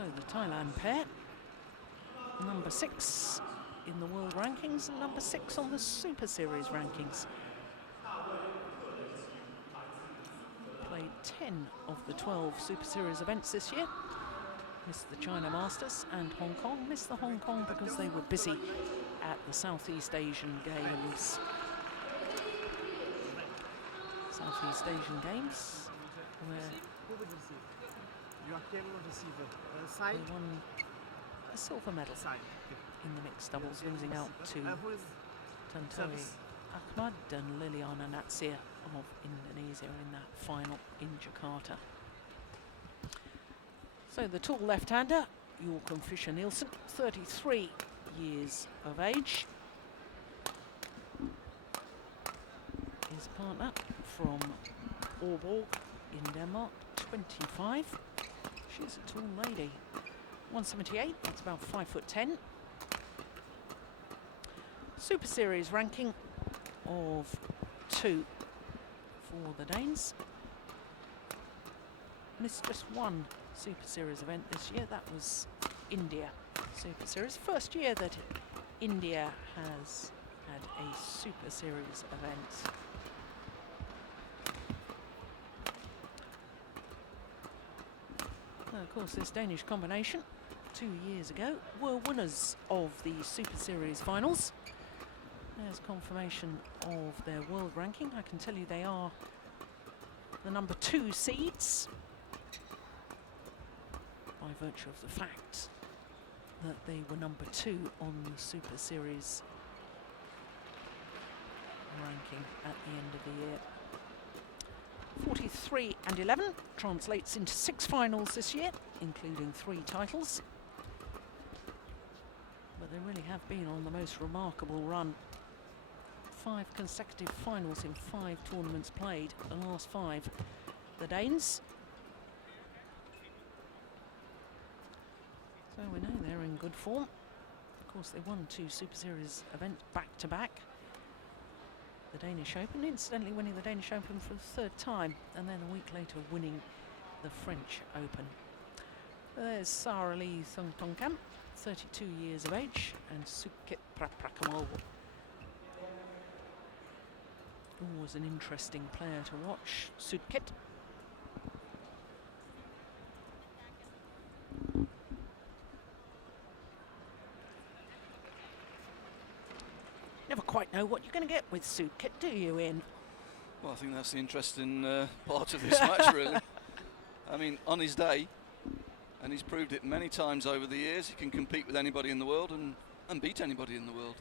So the Thailand pair, number 6 in the world rankings and number 6 on the Super Series rankings. Played 10 of the 12 Super Series events this year. Missed the China Masters and Hong Kong. Missed the Hong Kong because they were busy at the Southeast Asian Games. Southeast Asian Games, where they won a silver medal in the mixed doubles, losing out to Tantowi Ahmad and Liliana Natsir of Indonesia in that final in Jakarta. So the tall left-hander, Joachim Fischer Nielsen, 33 years of age. His partner from Aalborg in Denmark, 25. She's a tall lady. 178, that's about 5'10". Super Series ranking of 2 for the Danes. Missed just one Super Series event this year. That was India Super Series. First year that India has had a Super Series event. Now, of course, this Danish combination 2 years ago were winners of the Super Series finals. There's confirmation of their world ranking. I can tell you they are the number 2 seeds by virtue of the fact that they were number 2 on the Super Series ranking at the end of the year. 43 and 11 translates into 6 finals this year, including 3 titles. But they really have been on the most remarkable run. 5 consecutive finals in 5 tournaments played, the last 5 the Danes. So we know they're in good form. Of course, they won 2 Super Series events back to back. The Danish Open, incidentally winning the Danish Open for the 3rd time, and then a week later winning the French Open. There's Thoungthongkam, 32 years of age, and Sudket. Always an interesting player to watch, Sudket. Never quite know what you're going to get with Sudket, do you, Ian? Well, I think that's the interesting part of this match, really. I mean, on his day, and he's proved it many times over the years, he can compete with anybody in the world and beat anybody in the world.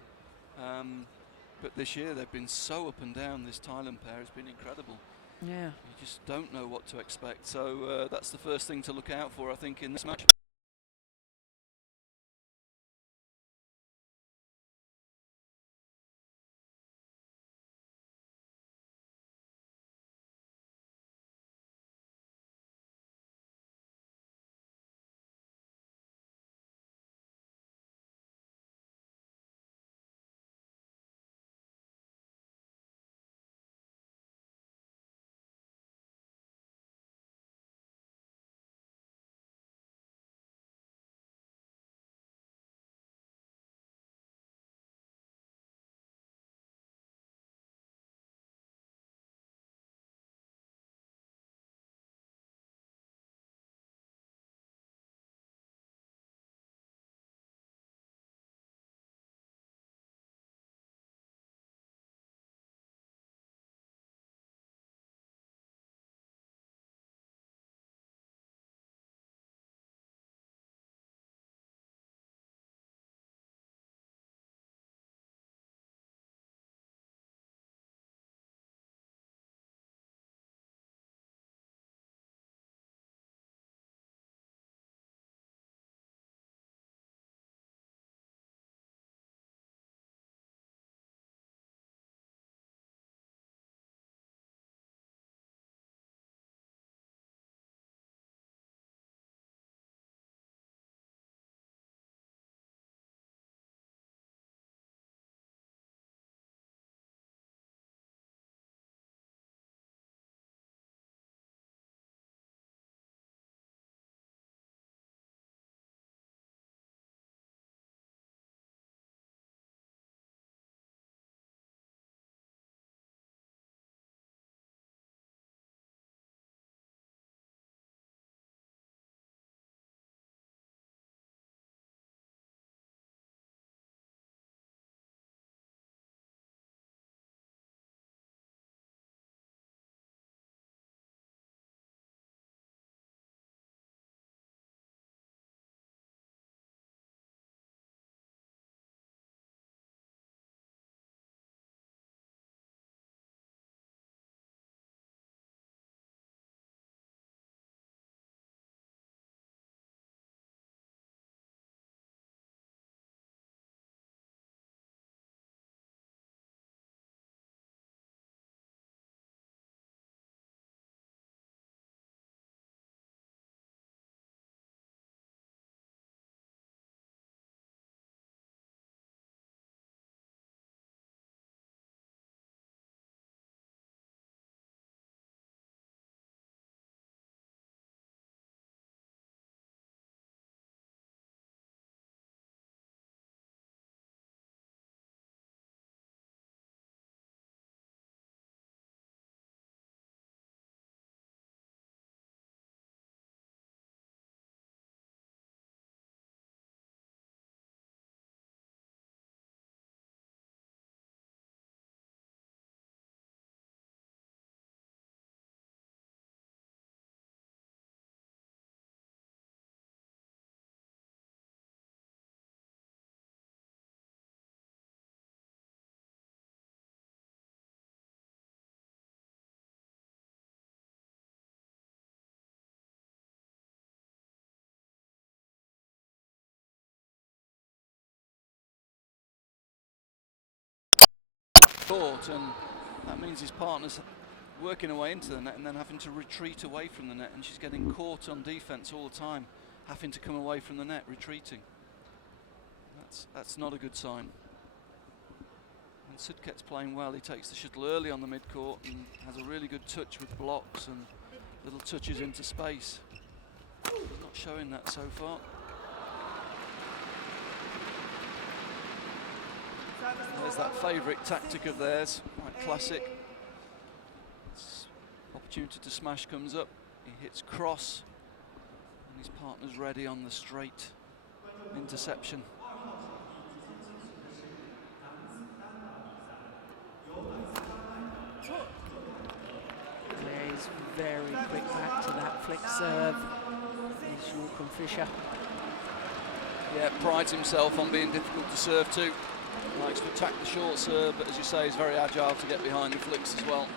But this year they've been so up and down. This Thailand pair has been incredible. Yeah. You just don't know what to expect. So that's the first thing to look out for, I think, in this match. caught, and that means his partner's working away into the net and then having to retreat away from the net, and she's getting caught on defence all the time, having to come away from the net, retreating. That's not a good sign. And Sudket's playing well. He takes the shuttle early on the mid-court and has a really good touch with blocks and little touches into space. He's not showing that so far. There's that favourite tactic of theirs, quite classic. Opportunity to smash comes up, he hits cross, and his partner's ready on the straight interception. Yeah, he's very quick back to that flick serve. It's Joachim Fischer. Yeah, prides himself on being difficult to serve too. Likes to attack the short serve, but as you say, he's very agile to get behind the flicks as well.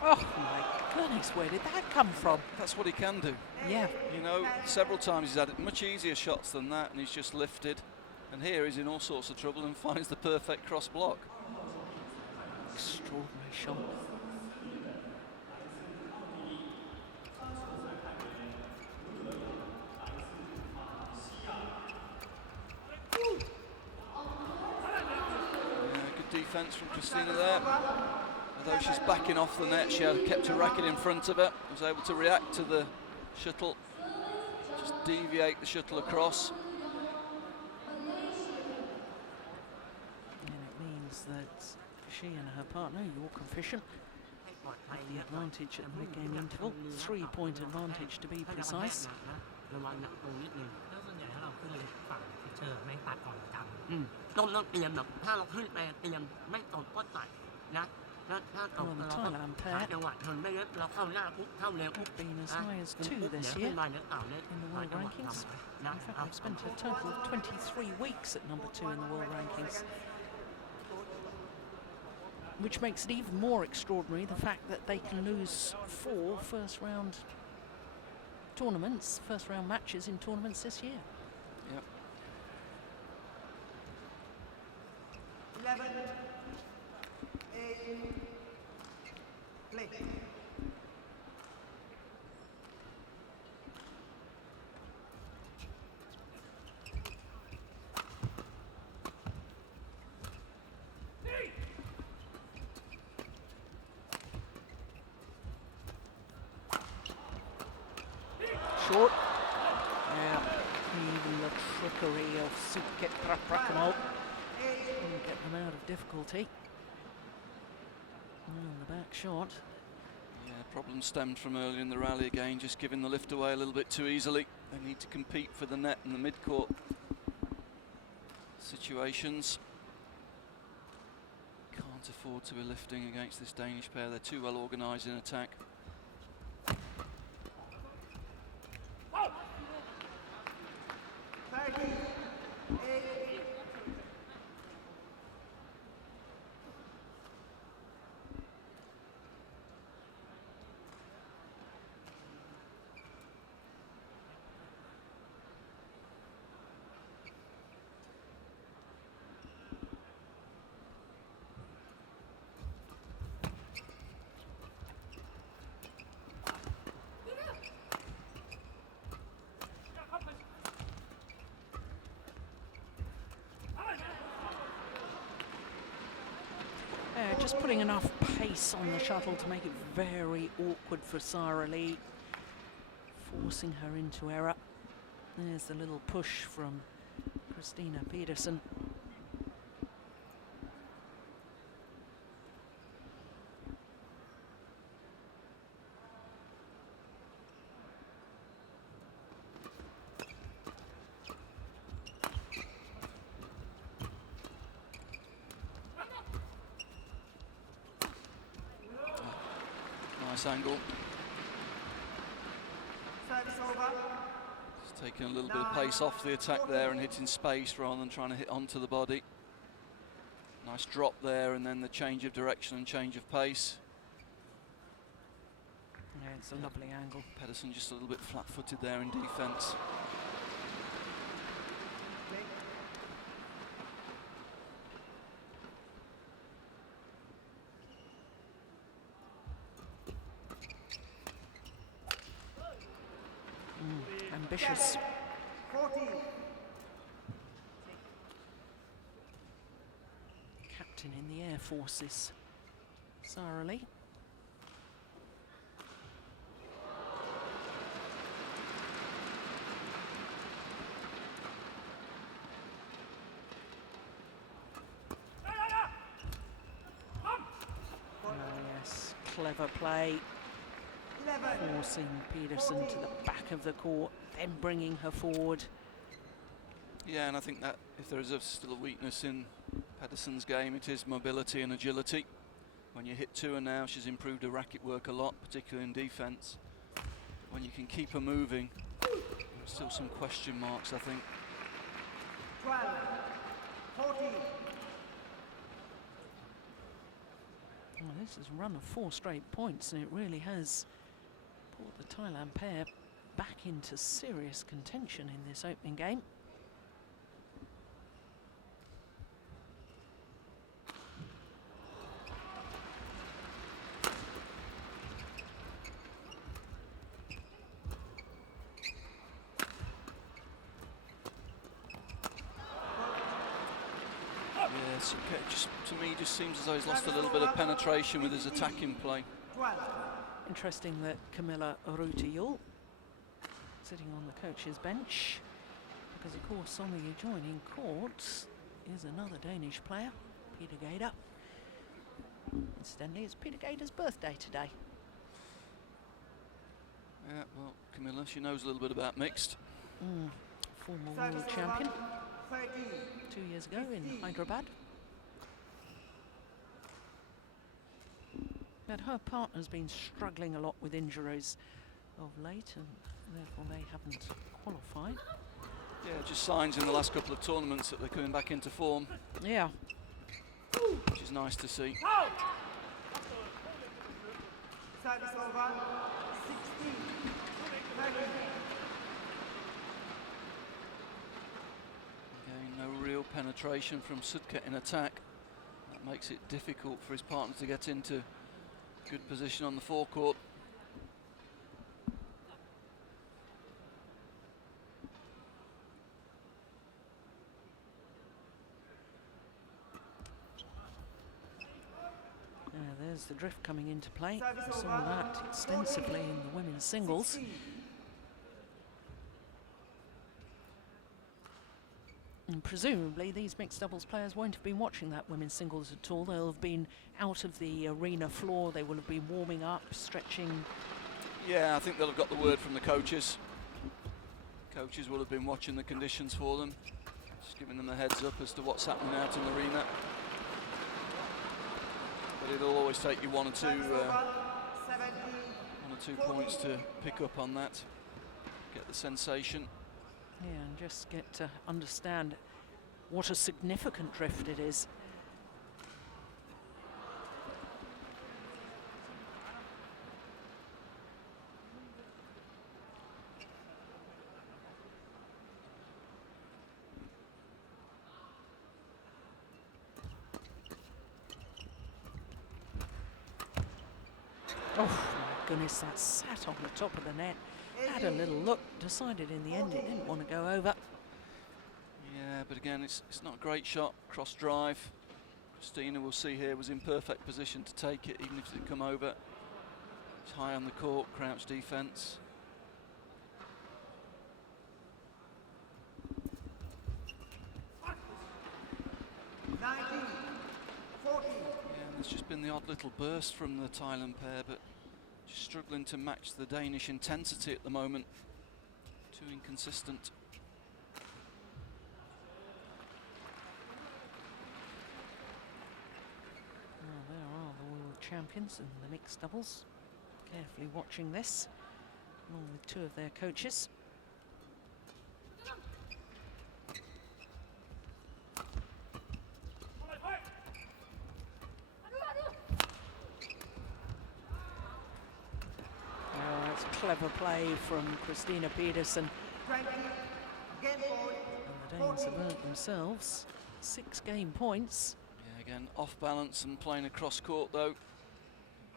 Oh my goodness, where did that come from? That's what he can do. Yeah. You know, several times he's had much easier shots than that, and he's just lifted. And here he's in all sorts of trouble and finds the perfect cross block. Extraordinary shot. Yeah, good defence from Christina there. Although she's backing off the net, she had kept her racket in front of her, was able to react to the shuttle, just deviate the shuttle across. And it means that she and her partner, Joachim Fischer, have the advantage at the mid-game interval. 3-point advantage to be precise. Well, the Thailand pair have been as high as 2 this year in the world rankings. In fact, they've spent a total of 23 weeks at number 2 in the world rankings. Which makes it even more extraordinary, the fact that they can lose 4 first-round tournaments, first-round matches in tournaments this year. Yep. 11, 8, play. Short. Yeah, even the trickery of Sudket Praprakamol will get them out of difficulty. And the back shot. Yeah, problem stemmed from earlier in the rally again, just giving the lift away a little bit too easily. They need to compete for the net in the mid-court situations. Can't afford to be lifting against this Danish pair. They're too well organised in attack. Just putting enough pace on the shuttle to make it very awkward for Sara Lee, forcing her into error. There's the little push from Christina Pedersen. Nice angle. Service over. Just taking a little bit of pace off the attack there and hitting space rather than trying to hit onto the body. Nice drop there, and then the change of direction and change of pace. Yeah, it's a lovely angle. Pedersen just a little bit flat-footed there in defence. Ambitious. 40. Captain in the Air Forces, Sarah Lee. Oh yes, clever play. 11. Forcing Pedersen to the back of the court, then bringing her forward. Yeah, and I think that if there is still a weakness in Pedersen's game, it is mobility and agility. When you hit to her now, she's improved her racket work a lot, particularly in defence. When you can keep her moving, there's still some question marks, I think. 12. 14. Well, this is a run of 4 straight points, and it really has brought the Thailand pair back into serious contention in this opening game. Yeah, Sudket just, to me, just seems as though he's lost a little bit of penetration with his attacking play. 12. Interesting that Camilla Rutiyul sitting on the coach's bench, because of course on the adjoining court is another Danish player, Peter Gader. Incidentally, it's Peter Gader's birthday today. Yeah, well, Camilla, she knows a little bit about mixed. Former Service world over. champion 13. 2 years ago in Hyderabad. But her partner's been struggling a lot with injuries of late, and therefore they haven't qualified. Yeah, just signs in the last couple of tournaments that they're coming back into form, Yeah. which is nice to see. Service over. 16. 13. Again, no real penetration from Sudket in attack. That makes it difficult for his partner to get into good position on the forecourt. There's the drift coming into play. Service We saw over. that extensively in the women's singles. 16. And presumably these mixed doubles players won't have been watching that women's singles at all. They'll have been out of the arena floor. They will have been warming up, stretching. Yeah, I think they'll have got the word from the coaches. Coaches will have been watching the conditions for them, just giving them a heads up as to what's happening out in the arena. But it'll always take you one or two 17. points to pick up on that, get the sensation. Yeah, and just get to understand what a significant drift it is. Oh, my goodness, that sat on the top of the net. Had a little look, decided in the end it didn't want to go over. Yeah, but again, it's not a great shot, cross drive. Christina, we'll see here, was in perfect position to take it, even if it didn't come over. It's high on the court, crouch defence. Yeah, and there's just been the odd little burst from the Thailand pair, but just struggling to match the Danish intensity at the moment. Too inconsistent. Well, there are the world champions in the mixed doubles. carefully watching this, along with two of their coaches. Oh, that's clever play from Christina Pedersen. 20. Game ball. And the Danes have earned themselves 6 game points. Yeah, again, off balance and playing across court though.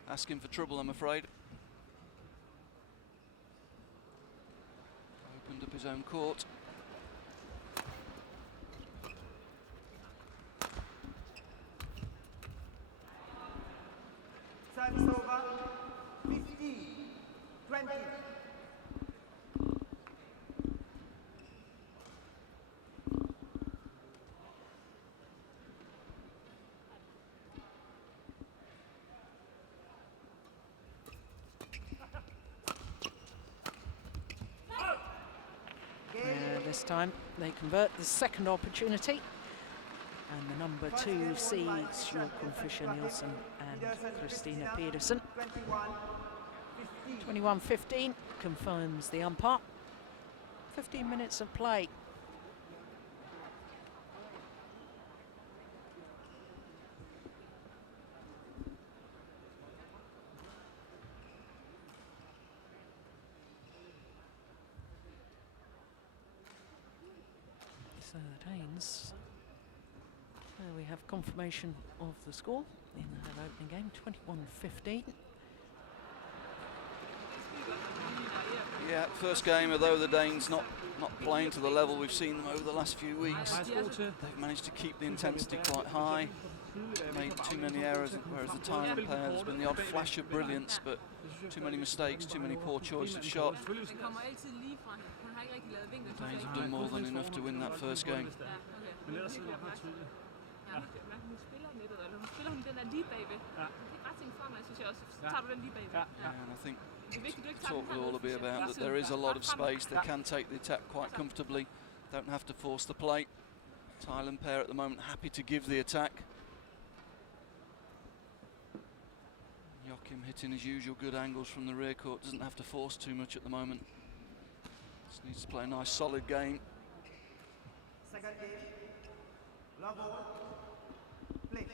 Asking for trouble, I'm afraid. Opened up his own court. Service over. 15. 20. This time they convert the second opportunity, and the number 2 seeds Joachim Fischer Nielsen and Christina Pedersen. 21-15 confirms the umpire. 15 minutes of play. So the Danes, there we have confirmation of the score in that opening game, 21-15. Yeah, first game, although the Danes not playing to the level we've seen them over the last few weeks, they've managed to keep the intensity quite high, made too many errors, whereas the Thailand player, there's been the odd flash of brilliance, but too many mistakes, too many poor choice of shot. The Danes have done more than enough to win that first game. And I think talk will all be about that there is a lot of space, they can take the attack quite comfortably, don't have to force the play. Thailand pair at the moment happy to give the attack. Joachim hitting his usual good angles from the rear court, doesn't have to force too much at the moment. Just needs to play a nice solid game. Second game. Love over. Play.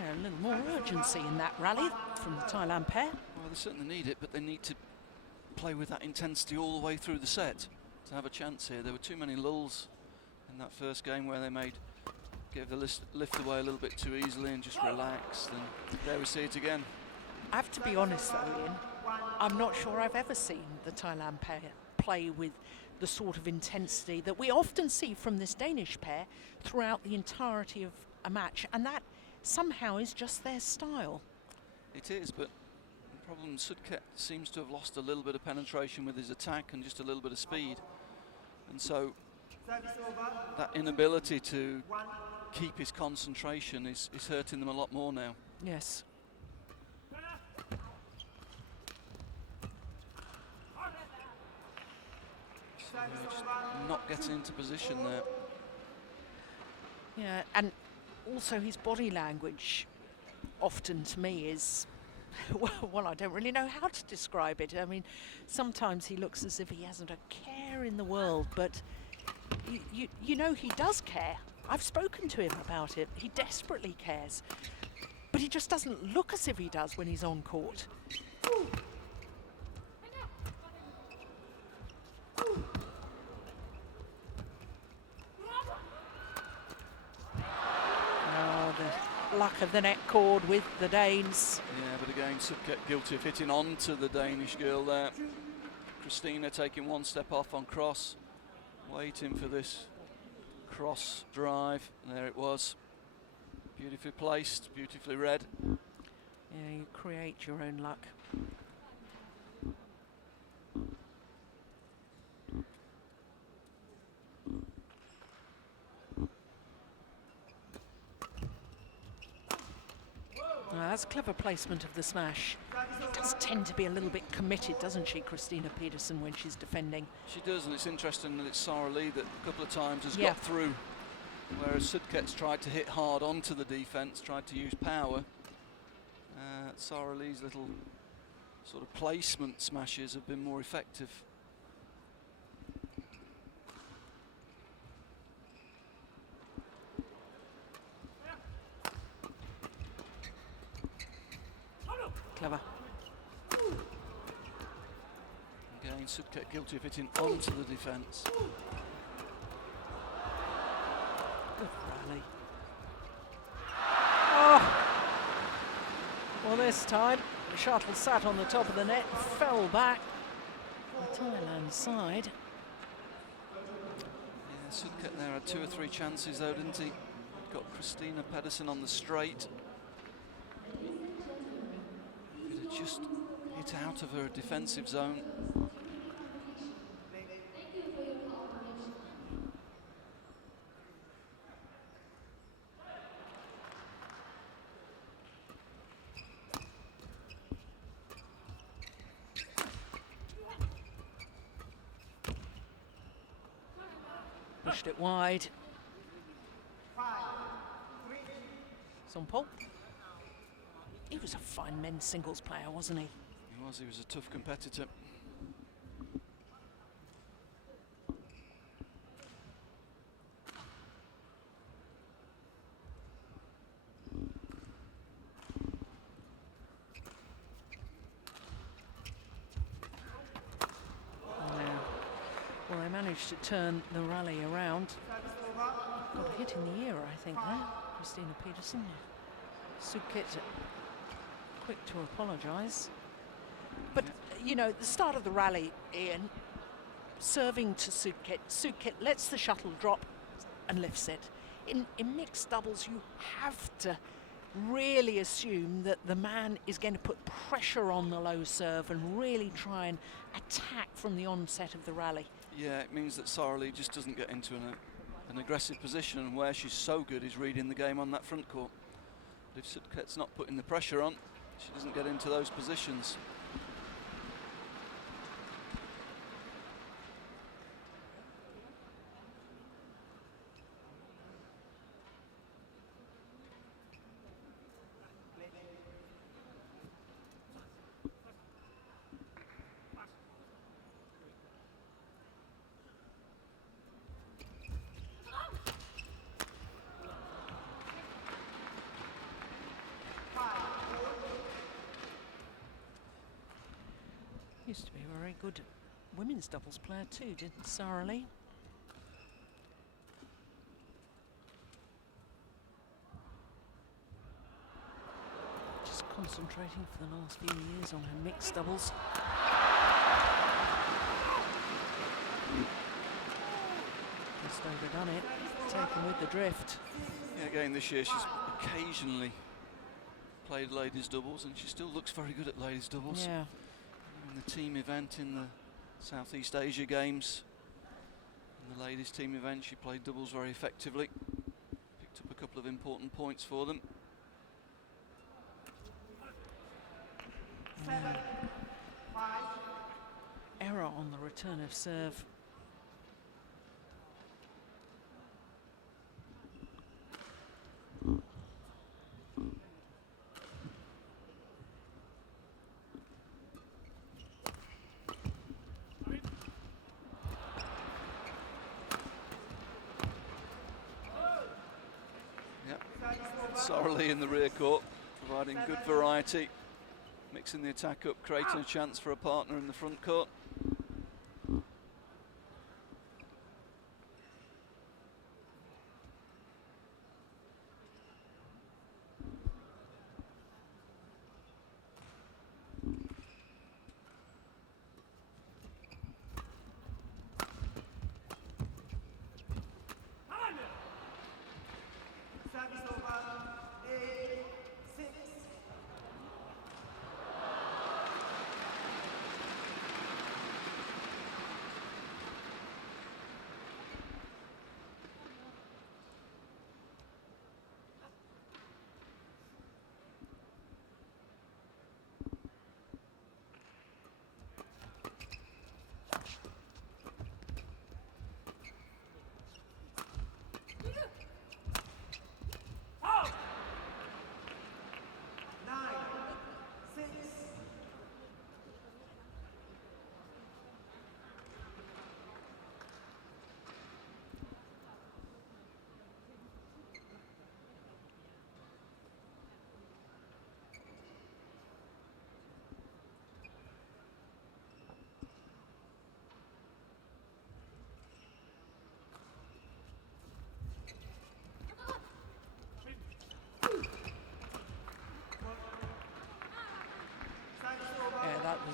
A little more urgency in that rally from the Thailand pair. Well, they certainly need it, but they need to play with that intensity all the way through the set to have a chance here. There were too many lulls in that first game where they gave the lift away a little bit too easily and just relaxed, and there we see it again. I have to be honest though, Ian, I'm not sure I've ever seen the Thailand pair play with the sort of intensity that we often see from this Danish pair throughout the entirety of a match, and that somehow is just their style. It is, but the problem, Sudket seems to have lost a little bit of penetration with his attack and just a little bit of speed, and so that inability to keep his concentration is hurting them a lot more now. Yes. So just not getting into position there. Yeah, and also his body language often to me is, well, I don't really know how to describe it. I mean, sometimes he looks as if he hasn't a care in the world, but you know he does care. I've spoken to him about it. He desperately cares. But he just doesn't look as if he does when he's on court. Oh, the luck of the net cord with the Danes. Yeah, but again, Sudket guilty of hitting onto the Danish girl there. Christina taking one step off on cross, waiting for this cross drive. There it was. Beautifully placed, beautifully read. Yeah, you create your own luck. That's clever placement of the smash. She does tend to be a little bit committed, doesn't she, Christina Pedersen, when she's defending? She does, and it's interesting that it's Sarah Lee that a couple of times has Yeah. got through, whereas Sudket's tried to hit hard onto the defence, tried to use power. Sarah Lee's little sort of placement smashes have been more effective. Clever. Again, Sudket guilty of hitting onto the defence. Good rally. Oh! Well, this time the shuttle sat on the top of the net, fell back on Thailand's side. Yeah, Sudket there had 2 or 3 chances though, didn't he? Got Christina Pedersen on the straight. It had just hit out of her defensive zone. Pushed it wide. Sompol. He was a fine men's singles player, wasn't he? He was a tough competitor. Well, they managed to turn the rally around. Got a hit in the ear, I think, there. Christina Pedersen. Sudket quick to apologise. But, you know, the start of the rally, Ian, serving to Sudket. Sudket lets the shuttle drop and lifts it. In mixed doubles, you have to really assume that the man is going to put pressure on the low serve and really try and attack from the onset of the rally. Yeah, it means that Sarah Lee just doesn't get into an aggressive position, and where she's so good is reading the game on that front court. But if Sudket's not putting the pressure on, she doesn't get into those positions. Used to be a very good women's doubles player too, didn't Sarah Lee? Just concentrating for the last few years on her mixed doubles. Just overdone it, taken with the drift. Yeah, again this year she's occasionally played ladies doubles, and she still looks very good at ladies doubles. Yeah. In the team event in the Southeast Asia Games, in the ladies team event, she played doubles very effectively. Picked up a couple of important points for them. Error on the return of serve. Sarah Lee in the rear court, providing good variety, mixing the attack up, creating a chance for a partner in the front court.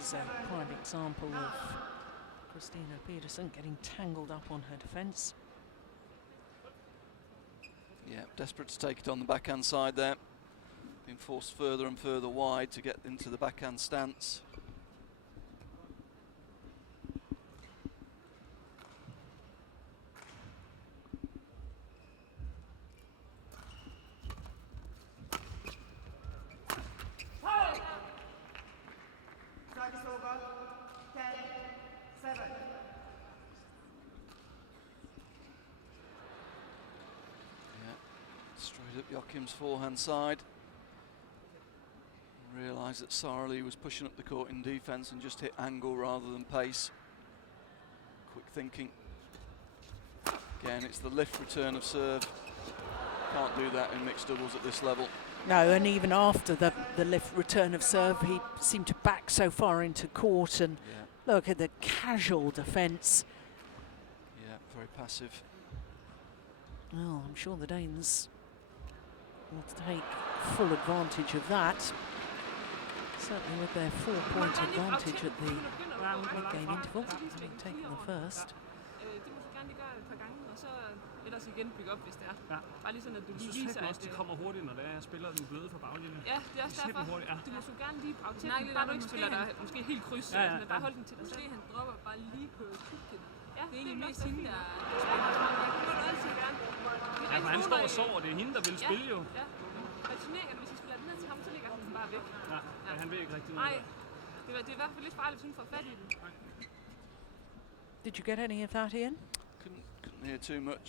is a prime example of Christina Pedersen getting tangled up on her defence. Yeah, desperate to take it on the backhand side there. Being forced further and further wide to get into the backhand stance. Service over. 10-7. Straight up Joachim's forehand side. Realised that Sarali was pushing up the court in defence and just hit angle rather than pace. Quick thinking. Again, it's the lift return of serve. Can't do that in mixed doubles at this level. No, and even after the lift return of serve, he seemed to back so far into court, and look at the casual defence. Yeah, very passive. Well, I'm sure the Danes will take full advantage of that. Certainly with their 4-point advantage at the mid-game interval, having taken the first. Ellers igen bygge op, hvis det er. Ja. Bare lige sådan, at du Jeg lige synes viser, også, de kommer hurtigt, når det er, spiller den bløde fra baglinjen. Ja, det er også derfor. Hurtigt, ja. Du må så gerne lige brage til den, bare du ikke spiller dig måske helt kryds. Ja, ja, men bare hold den til dig selv. Måske han dropper bare lige på Sudket. Ja, Det er egentlig er mest også hende, fint. der spiller. Det må du altid gerne. Ja, for han står og sover, det er hende, der vil spille jo. Ja. Og turneringerne, hvis I spiller den ned til ham, så ligger han den bare væk. Ja, han ved ikke rigtig Nej, noget. det er i hvert fald lidt farligt, hvis hun får fat i den. Did you get any of that, Ian? Couldn't hear too much.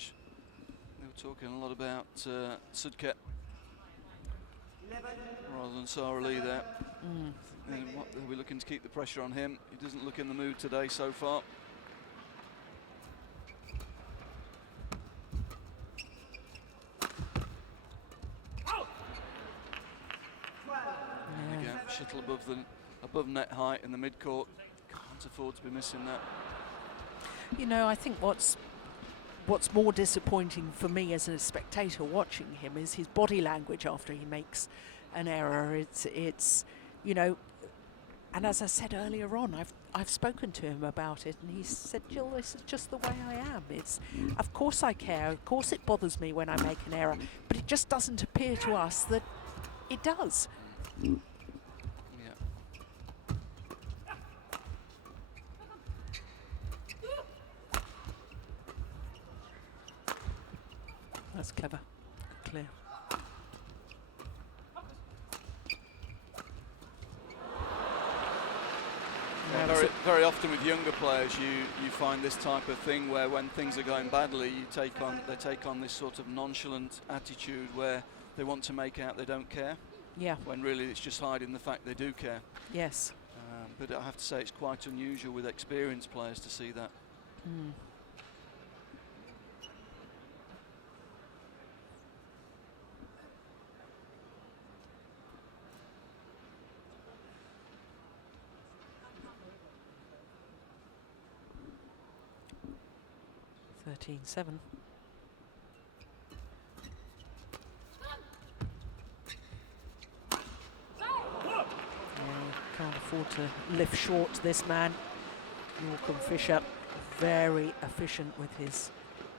They were talking a lot about Sudket rather than Sarali there. What, they'll be looking to keep the pressure on him. He doesn't look in the mood today so far. Yeah. Again, shuttle above net height in the mid-court. Can't afford to be missing that. You know, I think what's more disappointing for me as a spectator watching him is his body language after he makes an error. It's you know, and as I said earlier on, I've spoken to him about it, and he said, "Jill, this is just the way I am. It's, of course I care. Of course it bothers me when I make an error, but it just doesn't appear to us that it does." Yeah. That's clever. Clear. Yeah, very often with younger players, you find this type of thing where when things are going badly, they take on this sort of nonchalant attitude where they want to make out they don't care. Yeah. When really it's just hiding the fact they do care. Yes. But I have to say it's quite unusual with experienced players to see that. Mm. (13-7). Can't afford to lift short this man. Joachim Fischer, very efficient with his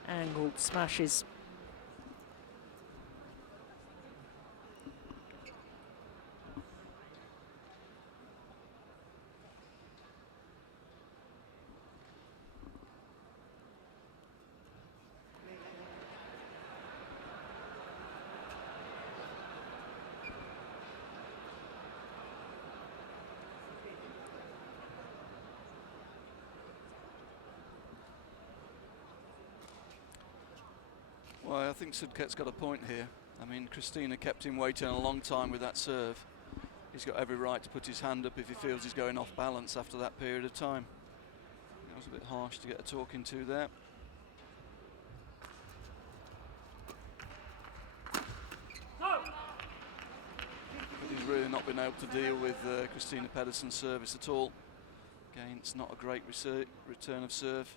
angled smashes. Well, I think Sudket's got a point here. I mean, Christina kept him waiting a long time with that serve. He's got every right to put his hand up if he feels he's going off balance after that period of time. That was a bit harsh to get a talking to there. But he's really not been able to deal with Christina Pedersen's service at all. Again, it's not a great return of serve.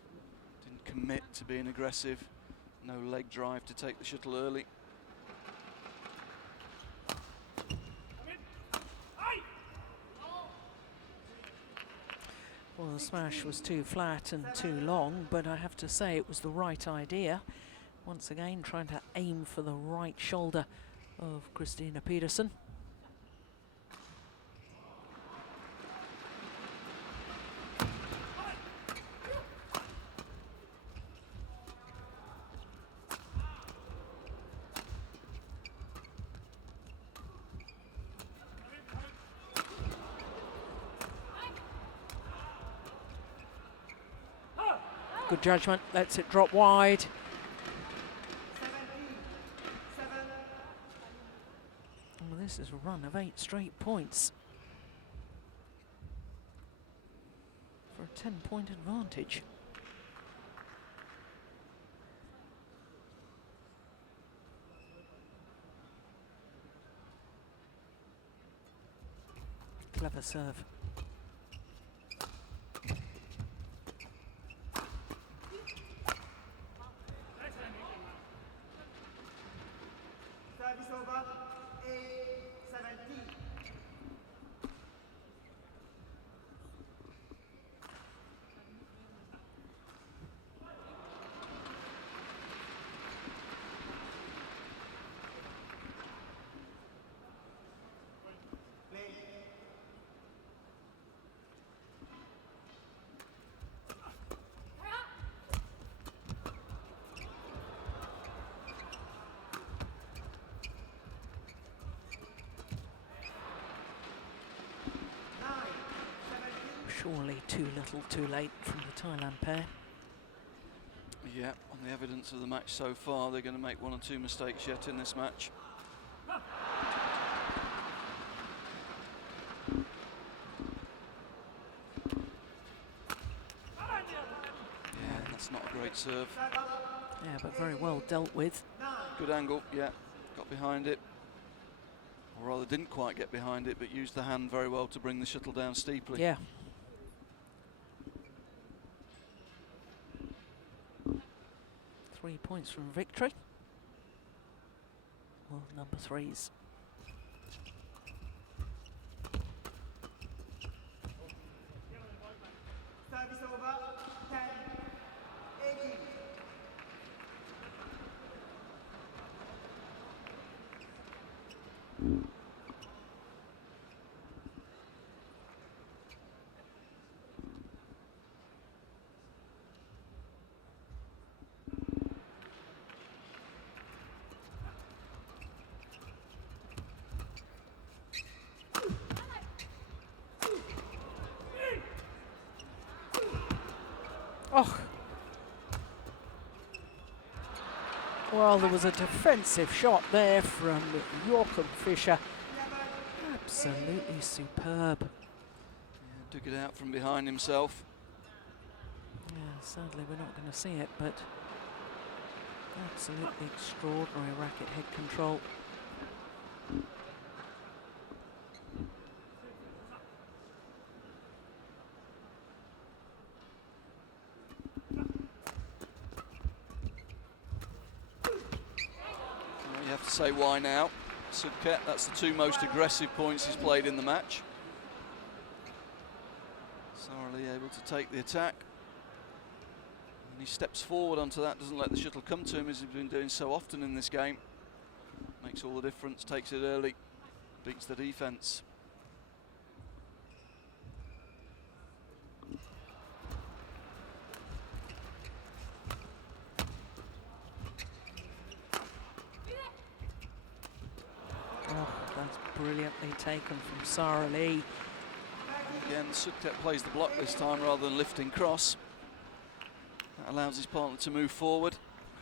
Didn't commit to being aggressive. No leg drive to take the shuttle early. the smash was too flat and too long, but I have to say it was the right idea. Once again, trying to aim for the right shoulder of Christina Pedersen. Good judgment, lets it drop wide. 17, 7. Well, this is a run of 8 straight points for a 10-point advantage. Clever serve. Service over. 8-17. Play. Surely too little, too late from the Thailand pair. Yeah, on the evidence of the match so far, they're going to make 1 or 2 mistakes yet in this match. Yeah, that's not a great serve. Yeah, but very well dealt with. Good angle, yeah, got behind it. Or rather, didn't quite get behind it, but used the hand very well to bring the shuttle down steeply. Yeah. Three points from victory. Well, number threes. Service over. 10-18. Oh. Well, there was a defensive shot there from B-Joachim Fischer. Absolutely superb. Yeah, took it out from behind himself. Yeah, sadly we're not going to see it, but absolutely extraordinary racket head control. You have to say why now. Sudket, that's the 2 most aggressive points he's played in the match. Thoroughly able to take the attack. And he steps forward onto that, doesn't let the shuttle come to him as he's been doing so often in this game. Makes all the difference, takes it early, beats the defence. Oh, that's brilliantly taken from Sara Lee. Again, Sudket plays the block this time rather than lifting cross. That allows his partner to move forward.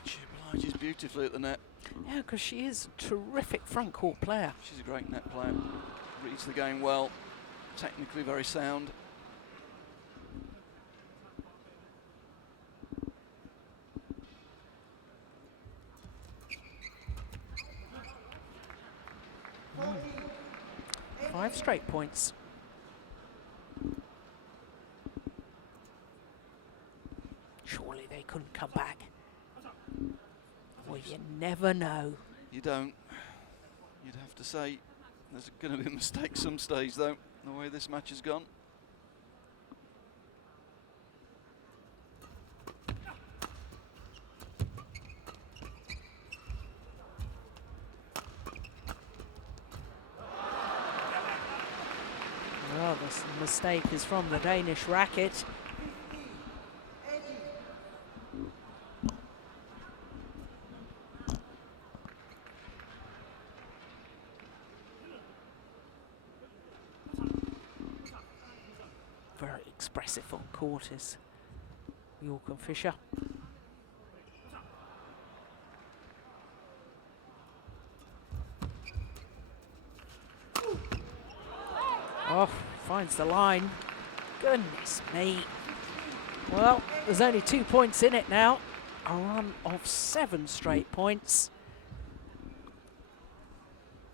She obliges beautifully at the net. Yeah, because she is a terrific front court player. She's a great net player. Reads the game well. Technically very sound. Mm. 5 straight points. Surely they couldn't come back. Well, you never know. You don't. You'd have to say there's going to be a mistake some stage, though, the way this match has gone. mistake is from the Danish racket. Very expressive on court is Joachim Fischer. Oh, finds the line. Goodness me. Well, there's only 2 points in it now. A run of 7 straight points.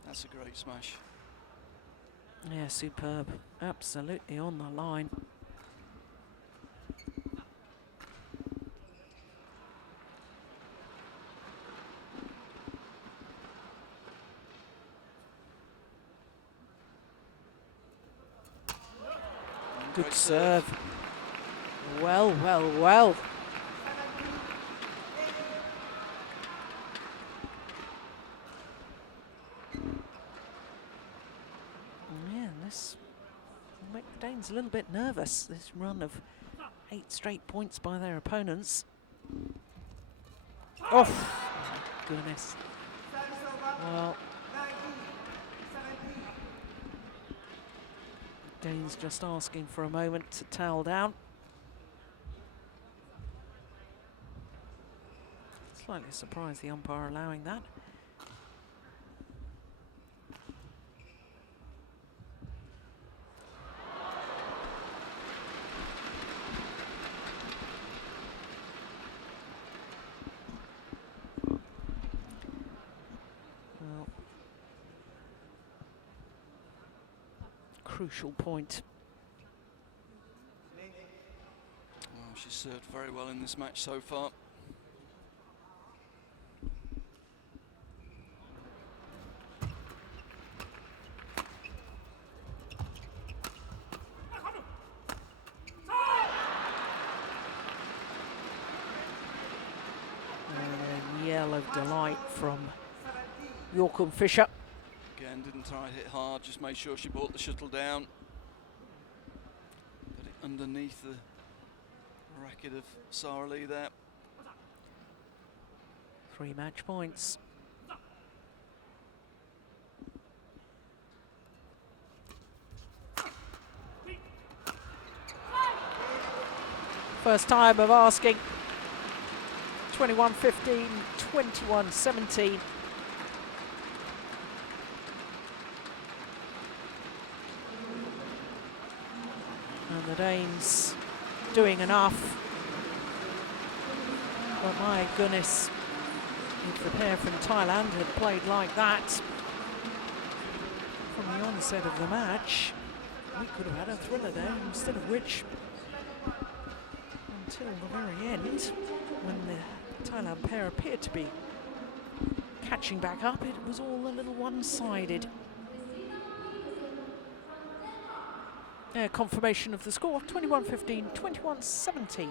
That's a great smash. Yeah, superb. Absolutely on the line. Good serve. Well, well, well. Yeah, this will make the Danes a little bit nervous, this run of 8 straight points by their opponents. Oh, my goodness. Well, Danes just asking for a moment to towel down. Slightly surprised the umpire allowing that. Well, crucial point. Well, she's served very well in this match so far. And a yell of delight from Joachim Fischer. Again, didn't try to hit hard, just made sure she brought the shuttle down. Put it underneath the racket of Sara Lee there. 3 match points. First time of asking. 21-15, 21-17. And the Danes doing enough. But my goodness, if the pair from Thailand had played like that from the onset of the match, we could have had a thriller there, instead of which, until the very end, when the Thailand pair appeared to be catching back up, it was all a little one-sided. Confirmation of the score, 21-15, 21-17.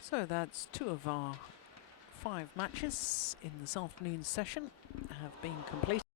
So that's 2 of our 5 matches in this afternoon's session have been completed.